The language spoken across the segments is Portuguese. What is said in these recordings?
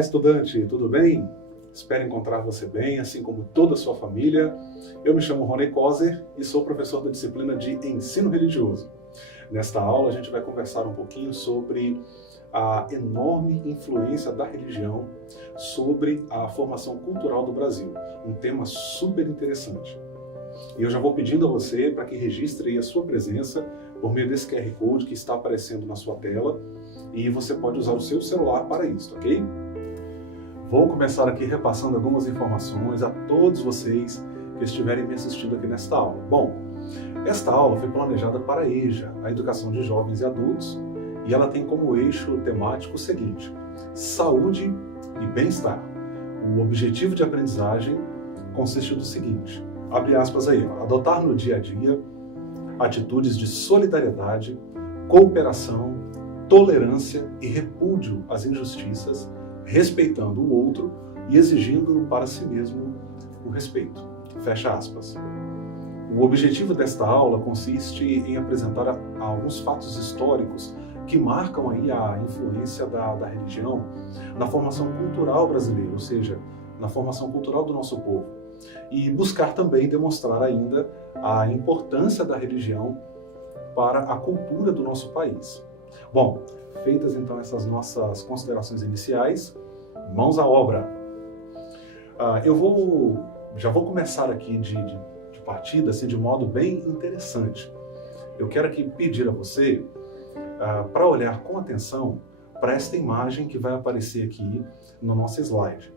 Olá, estudante, tudo bem? Espero encontrar você bem, assim como toda a sua família. Eu me chamo Rony Kozer e sou professor da disciplina de Ensino Religioso. Nesta aula, a gente vai conversar um pouquinho sobre a enorme influência da religião sobre a formação cultural do Brasil. Um tema super interessante. E eu já vou pedindo a você para que registre aí a sua presença por meio desse QR Code que está aparecendo na sua tela e você pode usar o seu celular para isso, ok? Vou começar aqui repassando algumas informações a todos vocês que estiverem me assistindo aqui nesta aula. Bom, esta aula foi planejada para a EJA, a Educação de Jovens e Adultos, e ela tem como eixo temático o seguinte: saúde e bem-estar. O objetivo de aprendizagem consiste do seguinte, abre aspas aí, adotar no dia a dia atitudes de solidariedade, cooperação, tolerância e repúdio às injustiças, respeitando o outro e exigindo para si mesmo o respeito. Fecha aspas. O objetivo desta aula consiste em apresentar alguns fatos históricos que marcam aí a influência da religião na formação cultural brasileira, ou seja, na formação cultural do nosso povo. E buscar também demonstrar ainda a importância da religião para a cultura do nosso país. Bom, feitas então essas nossas considerações iniciais, mãos à obra. Já vou começar aqui de partida, assim, de modo bem interessante. Eu quero aqui pedir a você para olhar com atenção para esta imagem que vai aparecer aqui no nosso slide.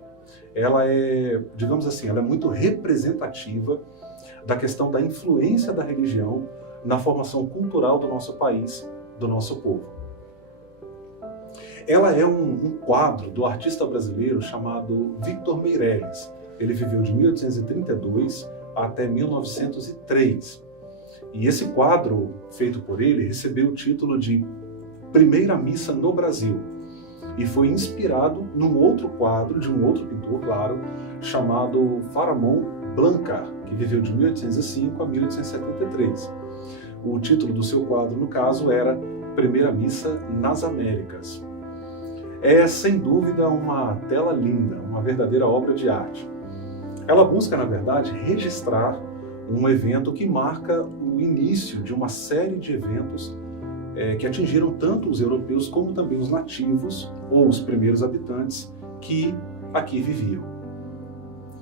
Ela é, digamos assim, ela é muito representativa da questão da influência da religião na formação cultural do nosso país, do nosso povo. Ela é um quadro do artista brasileiro chamado Victor Meirelles. Ele viveu de 1832 até 1903. E esse quadro, feito por ele, recebeu o título de Primeira Missa no Brasil. E foi inspirado num outro quadro, de um outro pintor, claro, chamado Pharamond Blanchard, que viveu de 1805 a 1873. O título do seu quadro, no caso, era Primeira Missa nas Américas. É, sem dúvida, uma tela linda, uma verdadeira obra de arte. Ela busca, na verdade, registrar um evento que marca o início de uma série de eventos que atingiram tanto os europeus como também os nativos, ou os primeiros habitantes, que aqui viviam.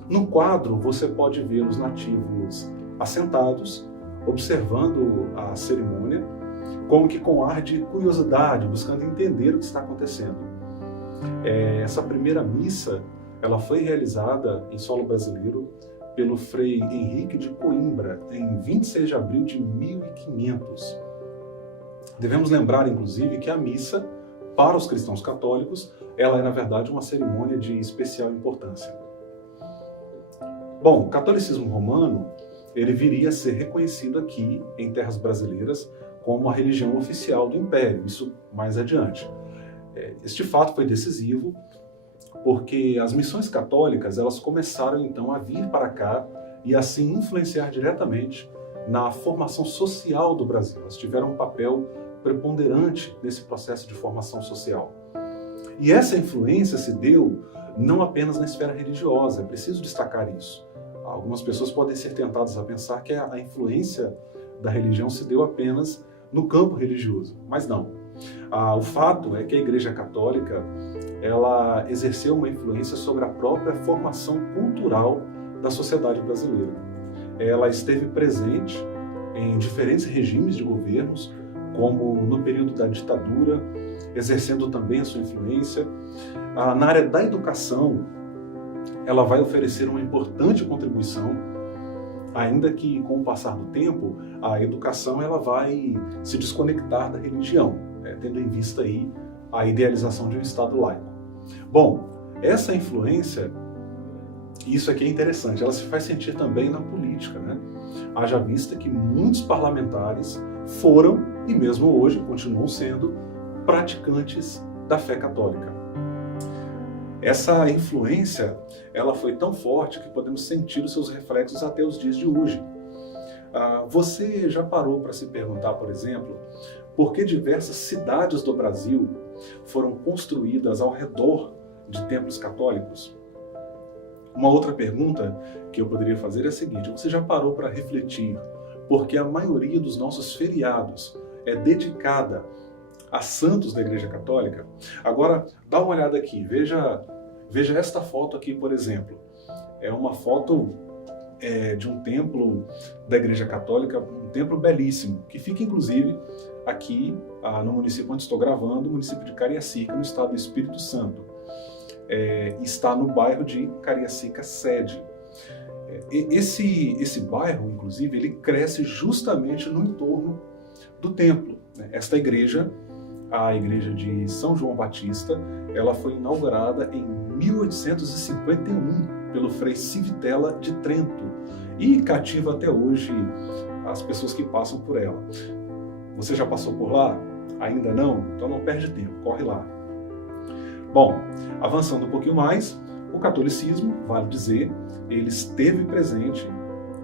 No quadro, você pode ver os nativos assentados, observando a cerimônia, como que com ar de curiosidade, buscando entender o que está acontecendo. Essa primeira missa, ela foi realizada em solo brasileiro pelo Frei Henrique de Coimbra, em 26 de abril de 1500. Devemos lembrar, inclusive, que a missa, para os cristãos católicos, ela é, na verdade, uma cerimônia de especial importância. Bom, o catolicismo romano, ele viria a ser reconhecido aqui, em terras brasileiras, como a religião oficial do Império, isso mais adiante. Este fato foi decisivo, porque as missões católicas, elas começaram, então, a vir para cá e, assim, influenciar diretamente na formação social do Brasil. Elas tiveram um papel preponderante nesse processo de formação social. E essa influência se deu não apenas na esfera religiosa, é preciso destacar isso. Algumas pessoas podem ser tentadas a pensar que a influência da religião se deu apenas no campo religioso, mas não. O fato é que a Igreja Católica, ela exerceu uma influência sobre a própria formação cultural da sociedade brasileira. Ela esteve presente em diferentes regimes de governos, como no período da ditadura, exercendo também a sua influência. Na área da educação, ela vai oferecer uma importante contribuição, ainda que com o passar do tempo, a educação ela vai se desconectar da religião, tendo em vista aí a idealização de um Estado laico. Bom, essa influência, isso aqui é interessante, ela se faz sentir também na política, né? Haja vista que muitos parlamentares foram, e mesmo hoje continuam sendo, praticantes da fé católica. Essa influência, ela foi tão forte que podemos sentir os seus reflexos até os dias de hoje. Você já parou para se perguntar, por exemplo, por que diversas cidades do Brasil foram construídas ao redor de templos católicos? Uma outra pergunta que eu poderia fazer é a seguinte: você já parou para refletir porque a maioria dos nossos feriados é dedicada a santos da Igreja Católica? Agora, dá uma olhada aqui, veja esta foto aqui, por exemplo. É uma foto de um templo da Igreja Católica, um templo belíssimo, que fica inclusive aqui no município onde estou gravando, o município de Cariacica, no estado do Espírito Santo. Está no bairro de Cariacica Sede. Esse bairro, inclusive, ele cresce justamente no entorno do templo. Esta igreja, a igreja de São João Batista, ela foi inaugurada em 1851 pelo Frei Civitella de Trento e cativa até hoje as pessoas que passam por ela. Você já passou por lá? Ainda não? Então não perde tempo, corre lá. Bom, avançando um pouquinho mais, o catolicismo, vale dizer, ele esteve presente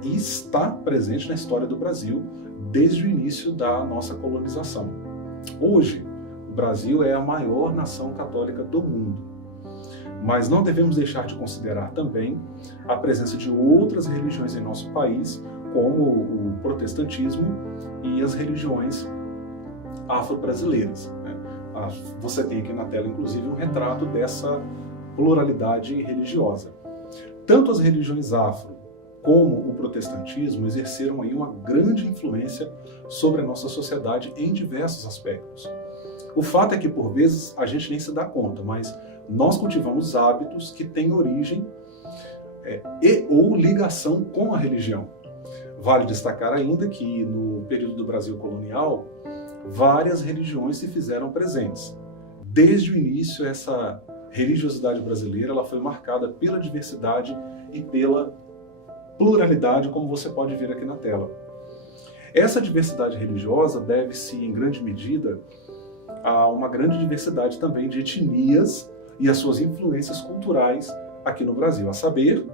e está presente na história do Brasil desde o início da nossa colonização. Hoje, o Brasil é a maior nação católica do mundo, mas não devemos deixar de considerar também a presença de outras religiões em nosso país, como o protestantismo e as religiões afro-brasileiras. Você tem aqui na tela, inclusive, um retrato dessa pluralidade religiosa. Tanto as religiões afro como o protestantismo exerceram aí uma grande influência sobre a nossa sociedade em diversos aspectos. O fato é que, por vezes, a gente nem se dá conta, mas nós cultivamos hábitos que têm origem e ou ligação com a religião. Vale destacar ainda que, no período do Brasil colonial, várias religiões se fizeram presentes. Desde o início, essa religiosidade brasileira ela foi marcada pela diversidade e pela pluralidade, como você pode ver aqui na tela. Essa diversidade religiosa deve-se, em grande medida, a uma grande diversidade também de etnias e as suas influências culturais aqui no Brasil, a saber,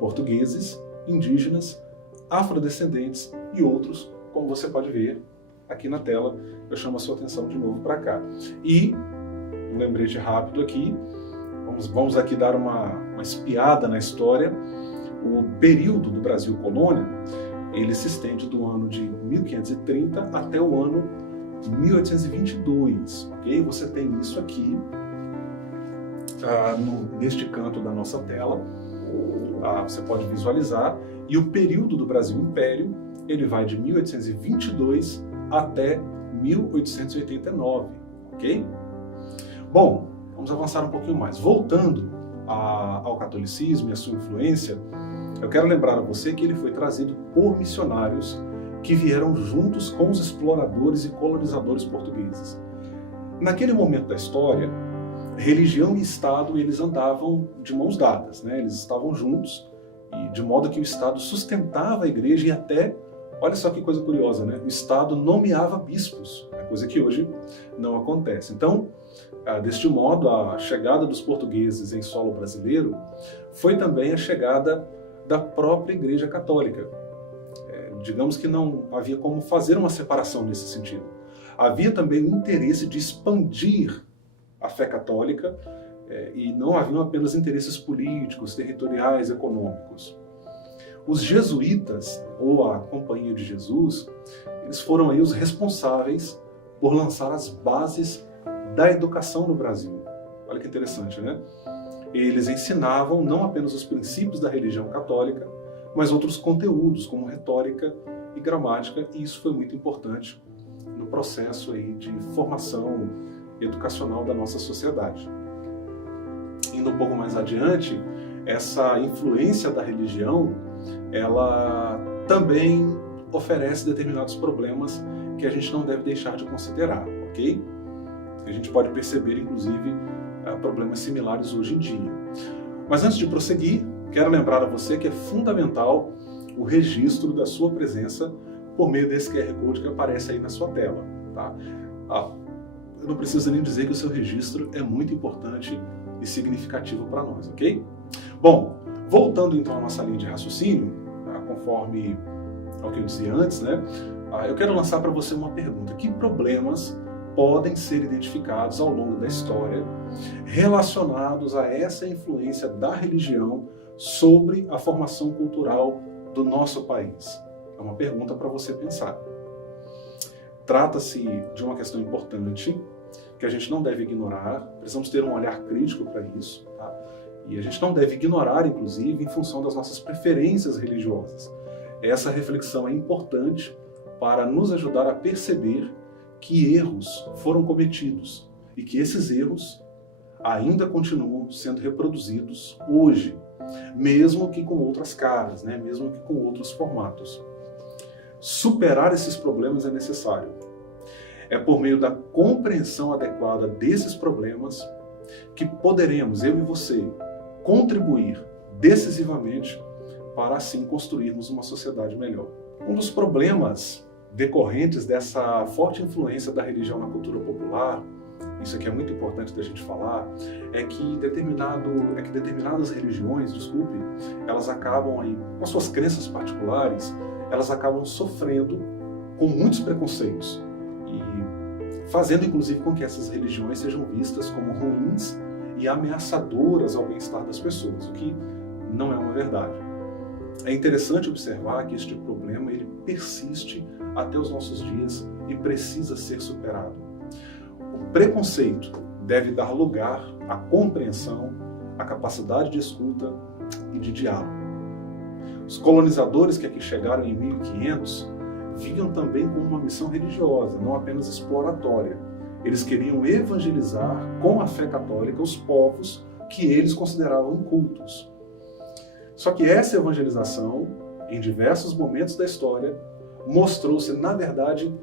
portugueses, indígenas, afrodescendentes e outros, como você pode ver aqui na tela. Eu chamo a sua atenção de novo para cá. E um lembrete rápido aqui, vamos aqui dar uma espiada na história. O período do Brasil colônia, ele se estende do ano de 1530 até o ano 1822, ok? Você tem isso aqui neste canto da nossa tela, você pode visualizar, e o período do Brasil Império, ele vai de 1822 até 1889, ok? Bom, vamos avançar um pouquinho mais. Voltando ao catolicismo e a sua influência, eu quero lembrar a você que ele foi trazido por missionários que vieram juntos com os exploradores e colonizadores portugueses. Naquele momento da história, religião e Estado eles andavam de mãos dadas, né? Eles estavam juntos, e de modo que o Estado sustentava a igreja e até, olha só que coisa curiosa, né? O Estado nomeava bispos, coisa que hoje não acontece. Então, deste modo, a chegada dos portugueses em solo brasileiro foi também a chegada da própria Igreja Católica. Digamos que não havia como fazer uma separação nesse sentido. Havia também o interesse de expandir a fé católica e não haviam apenas interesses políticos, territoriais, econômicos. Os jesuítas, ou a Companhia de Jesus, eles foram aí os responsáveis por lançar as bases da educação no Brasil. Olha que interessante, né? Eles ensinavam não apenas os princípios da religião católica, mas outros conteúdos, como retórica e gramática, e isso foi muito importante no processo aí de formação educacional da nossa sociedade. Indo um pouco mais adiante, essa influência da religião, ela também oferece determinados problemas que a gente não deve deixar de considerar, ok? A gente pode perceber, inclusive, problemas similares hoje em dia. Mas antes de prosseguir, quero lembrar a você que é fundamental o registro da sua presença por meio desse QR Code que aparece aí na sua tela, tá? Eu não preciso nem dizer que o seu registro é muito importante e significativo para nós, ok? Bom, voltando então à nossa linha de raciocínio, conforme ao que eu dizia antes, né? Eu quero lançar para você uma pergunta. Que problemas podem ser identificados ao longo da história relacionados a essa influência da religião sobre a formação cultural do nosso país? É uma pergunta para você pensar. Trata-se de uma questão importante que a gente não deve ignorar, precisamos ter um olhar crítico para isso, tá? E a gente não deve ignorar, inclusive, em função das nossas preferências religiosas. Essa reflexão é importante para nos ajudar a perceber que erros foram cometidos e que esses erros ainda continuam sendo reproduzidos hoje, mesmo que com outras caras, né? Mesmo que com outros formatos. Superar esses problemas é necessário. É por meio da compreensão adequada desses problemas que poderemos, eu e você, contribuir decisivamente para assim construirmos uma sociedade melhor. Um dos problemas decorrentes dessa forte influência da religião na cultura popular, isso aqui é muito importante da gente falar, é que determinadas religiões, elas acabam aí, com suas crenças particulares, elas acabam sofrendo com muitos preconceitos e fazendo inclusive com que essas religiões sejam vistas como ruins e ameaçadoras ao bem-estar das pessoas, o que não é uma verdade. É interessante observar que este problema ele persiste até os nossos dias e precisa ser superado. O preconceito deve dar lugar à compreensão, à capacidade de escuta e de diálogo. Os colonizadores que aqui chegaram em 1500 vinham também com uma missão religiosa, não apenas exploratória. Eles queriam evangelizar com a fé católica os povos que eles consideravam incultos. Só que essa evangelização, em diversos momentos da história, mostrou-se, na verdade,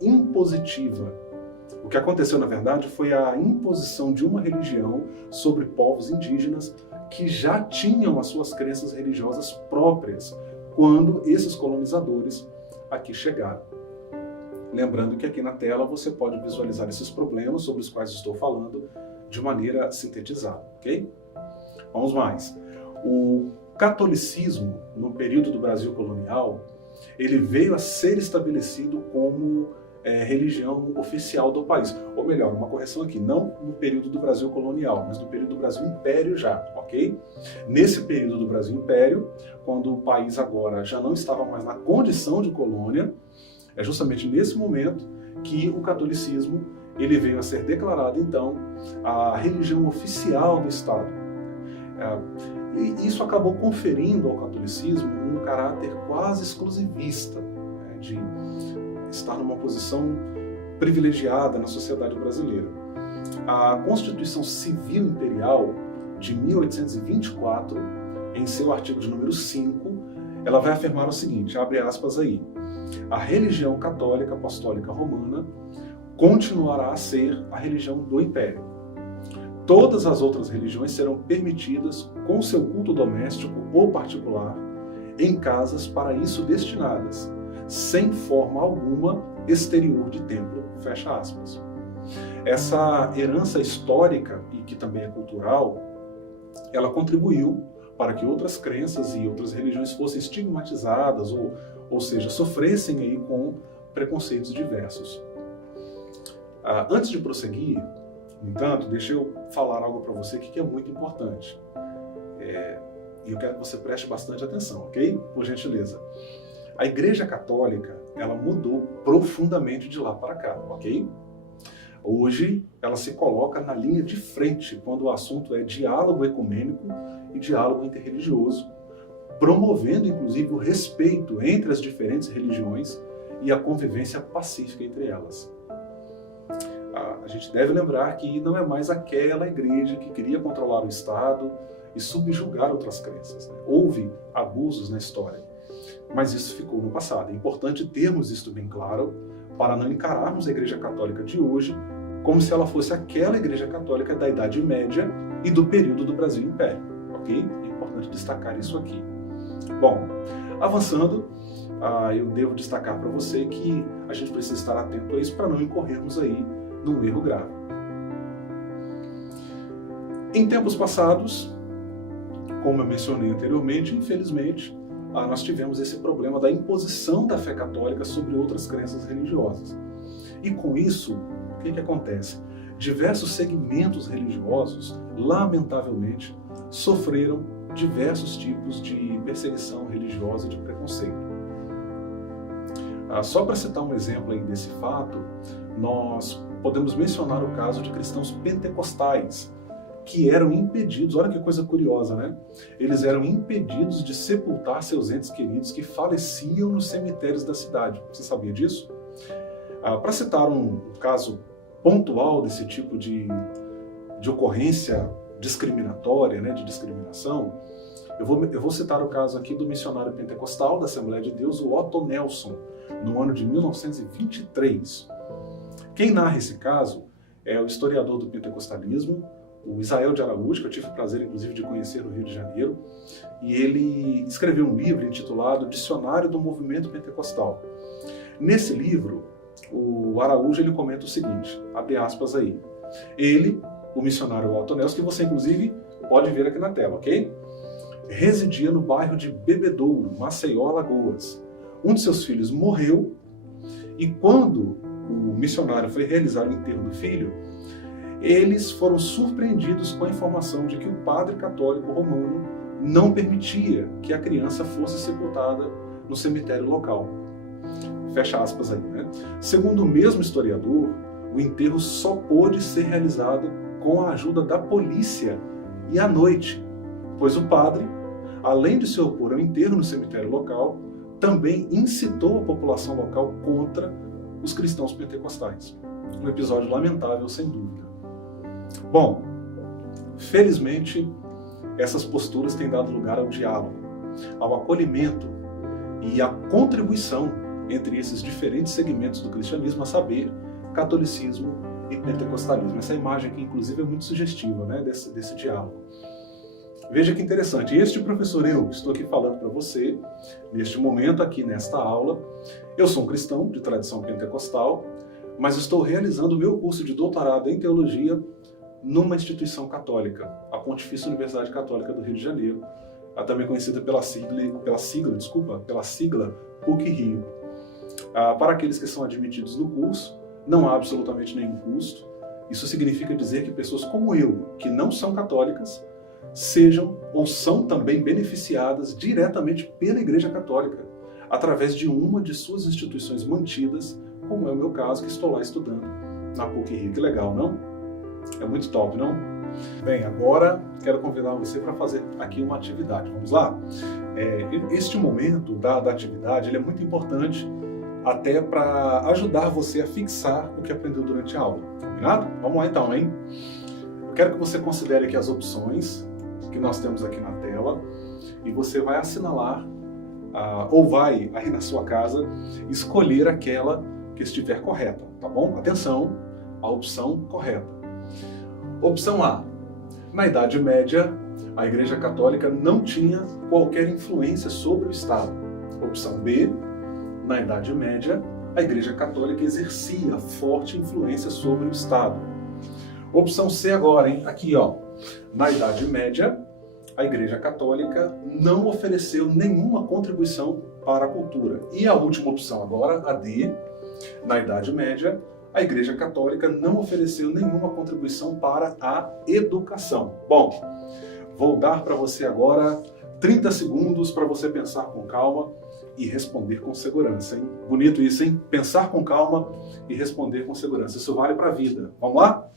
impositiva. O que aconteceu, na verdade, foi a imposição de uma religião sobre povos indígenas que já tinham as suas crenças religiosas próprias quando esses colonizadores aqui chegaram. Lembrando que aqui na tela você pode visualizar esses problemas sobre os quais estou falando de maneira sintetizada, ok? Vamos mais. O catolicismo, no período do Brasil colonial, ele veio a ser estabelecido como religião oficial do país. Ou melhor, uma correção aqui, não no período do Brasil colonial, mas no período do Brasil Império já, ok? Nesse período do Brasil Império, quando o país agora já não estava mais na condição de colônia, é justamente nesse momento que o catolicismo ele veio a ser declarado, então, a religião oficial do Estado. E isso acabou conferindo ao catolicismo um caráter quase exclusivista, né, de estar numa posição privilegiada na sociedade brasileira. A Constituição Civil Imperial de 1824, em seu artigo de número 5, ela vai afirmar o seguinte, abre aspas aí, a religião católica apostólica romana continuará a ser a religião do Império. Todas as outras religiões serão permitidas com seu culto doméstico ou particular em casas para isso destinadas, sem forma alguma exterior de templo, fecha aspas. Essa herança histórica, e que também é cultural, ela contribuiu para que outras crenças e outras religiões fossem estigmatizadas, ou seja, sofressem aí com preconceitos diversos. Antes de prosseguir, no entanto, deixa eu falar algo para você que é muito importante. E eu quero que você preste bastante atenção, ok? Por gentileza. A Igreja Católica, ela mudou profundamente de lá para cá, ok? Hoje, ela se coloca na linha de frente quando o assunto é diálogo ecumênico e diálogo interreligioso, promovendo, inclusive, o respeito entre as diferentes religiões e a convivência pacífica entre elas. A gente deve lembrar que não é mais aquela igreja que queria controlar o Estado e subjugar outras crenças, né? Houve abusos na história, mas isso ficou no passado. É importante termos isso bem claro para não encararmos a Igreja Católica de hoje como se ela fosse aquela Igreja Católica da Idade Média e do período do Brasil Império, ok? É importante destacar isso aqui. Bom, avançando, eu devo destacar para você que a gente precisa estar atento a isso para não incorrermos aí num erro grave. Em tempos passados, como eu mencionei anteriormente, infelizmente, nós tivemos esse problema da imposição da fé católica sobre outras crenças religiosas. E com isso, o que acontece? Diversos segmentos religiosos, lamentavelmente, sofreram diversos tipos de perseguição religiosa e de preconceito. Só para citar um exemplo aí desse fato, nós podemos mencionar o caso de cristãos pentecostais, que eram impedidos, olha que coisa curiosa, né? Eles eram impedidos de sepultar seus entes queridos que faleciam nos cemitérios da cidade. Você sabia disso? Para citar um caso pontual desse tipo de ocorrência discriminatória, né, de discriminação, eu vou citar o caso aqui do missionário pentecostal da Assembleia de Deus, o Otto Nelson, no ano de 1923. Quem narra esse caso é o historiador do pentecostalismo, o Israel de Araújo, que eu tive o prazer, inclusive, de conhecer no Rio de Janeiro, e ele escreveu um livro intitulado Dicionário do Movimento Pentecostal. Nesse livro, o Araújo ele comenta o seguinte, abre aspas aí, ele, o missionário Otto Nelson, que você, inclusive, pode ver aqui na tela, ok? Residia no bairro de Bebedouro, Maceió, Alagoas. Um de seus filhos morreu, e quando o missionário foi realizar o enterro do filho, eles foram surpreendidos com a informação de que o padre católico romano não permitia que a criança fosse sepultada no cemitério local. Fecha aspas aí, né? Segundo o mesmo historiador, o enterro só pôde ser realizado com a ajuda da polícia e à noite, pois o padre, além de se opor ao enterro no cemitério local, também incitou a população local contra os cristãos pentecostais. Um episódio lamentável, sem dúvida. Bom, felizmente, essas posturas têm dado lugar ao diálogo, ao acolhimento e à contribuição entre esses diferentes segmentos do cristianismo, a saber, catolicismo e pentecostalismo. Essa imagem aqui, inclusive, é muito sugestiva, né, desse diálogo. Veja que interessante, este professor, eu estou aqui falando para você, neste momento, aqui nesta aula. Eu sou um cristão de tradição pentecostal, mas estou realizando o meu curso de doutorado em teologia numa instituição católica, a Pontifícia Universidade Católica do Rio de Janeiro, também conhecida pela sigla PUC-Rio. Para aqueles que são admitidos no curso, não há absolutamente nenhum custo. Isso significa dizer que pessoas como eu, que não são católicas, sejam ou são também beneficiadas diretamente pela Igreja Católica, através de uma de suas instituições mantidas, como é o meu caso, que estou lá estudando na PUC-Rio. Que legal, não? É muito top, não? Bem, agora quero convidar você para fazer aqui uma atividade. Vamos lá? Este momento da atividade ele é muito importante até para ajudar você a fixar o que aprendeu durante a aula. Combinado? Vamos lá então, hein? Eu quero que você considere aqui as opções que nós temos aqui na tela e você vai assinalar ou vai aí na sua casa escolher aquela que estiver correta, tá bom? Atenção, a opção correta. Opção A. Na Idade Média, a Igreja Católica não tinha qualquer influência sobre o Estado. Opção B. Na Idade Média, a Igreja Católica exercia forte influência sobre o Estado. Opção C agora, hein? Aqui, ó. Na Idade Média, a Igreja Católica não ofereceu nenhuma contribuição para a cultura. E a última opção agora, a D. Na Idade Média, a Igreja Católica não ofereceu nenhuma contribuição para a educação. Bom, vou dar para você agora 30 segundos para você pensar com calma e responder com segurança, hein? Bonito isso, hein? Pensar com calma e responder com segurança. Isso vale para a vida. Vamos lá?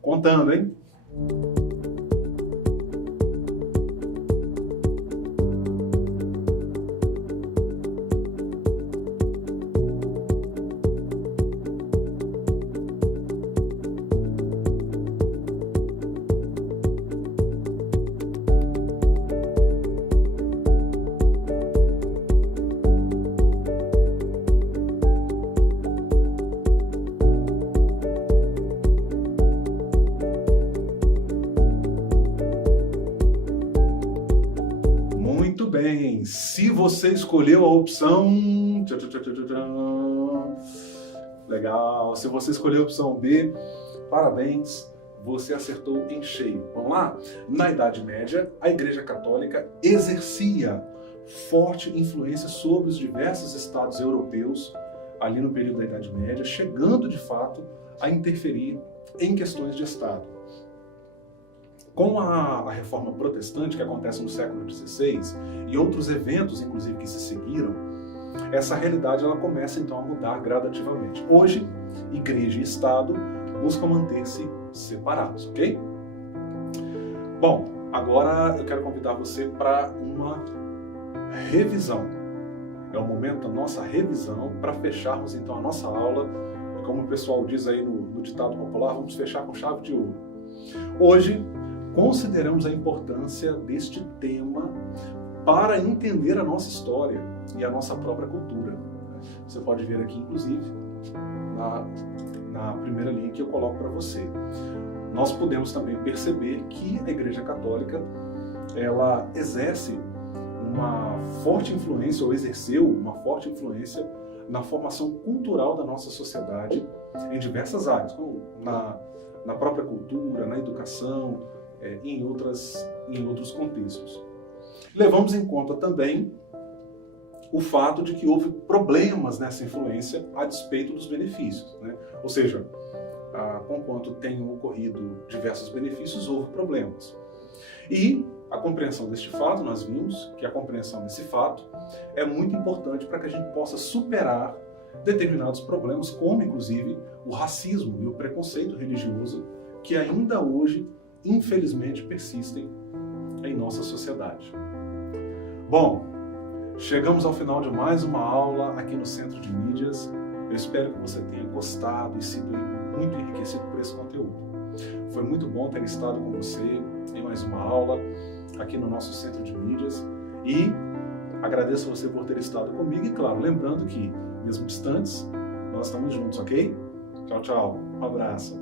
Contando, hein? Muito bem, se você escolheu a opção... Legal, se você escolheu a opção B, parabéns, você acertou em cheio. Vamos lá? Na Idade Média, a Igreja Católica exercia forte influência sobre os diversos estados europeus ali no período da Idade Média, chegando de fato a interferir em questões de Estado. Com a Reforma Protestante, que acontece no século XVI, e outros eventos, inclusive, que se seguiram, essa realidade ela começa então a mudar gradativamente. Hoje, Igreja e Estado buscam manter-se separados, ok? Bom, agora eu quero convidar você para uma revisão. É o momento da nossa revisão para fecharmos então a nossa aula. Como o pessoal diz aí no ditado popular, vamos fechar com chave de ouro. Hoje, consideramos a importância deste tema para entender a nossa história e a nossa própria cultura. Você pode ver aqui, inclusive, na primeira linha que eu coloco para você. Nós podemos também perceber que a Igreja Católica, ela exerce uma forte influência, ou exerceu uma forte influência na formação cultural da nossa sociedade em diversas áreas, como na própria cultura, na educação, e em outros contextos. Levamos em conta também o fato de que houve problemas nessa influência a despeito dos benefícios, né? Ou seja, conquanto tenham ocorrido diversos benefícios, houve problemas. E a compreensão deste fato, nós vimos que a compreensão desse fato é muito importante para que a gente possa superar determinados problemas, como inclusive o racismo e o preconceito religioso, que ainda hoje, infelizmente, persistem em nossa sociedade. Bom, chegamos ao final de mais uma aula aqui no Centro de Mídias. Eu espero que você tenha gostado e sido muito enriquecido por esse conteúdo. Foi muito bom ter estado com você em mais uma aula aqui no nosso Centro de Mídias e agradeço a você por ter estado comigo e, claro, lembrando que, mesmo distantes, nós estamos juntos, ok? Tchau, tchau. Um abraço.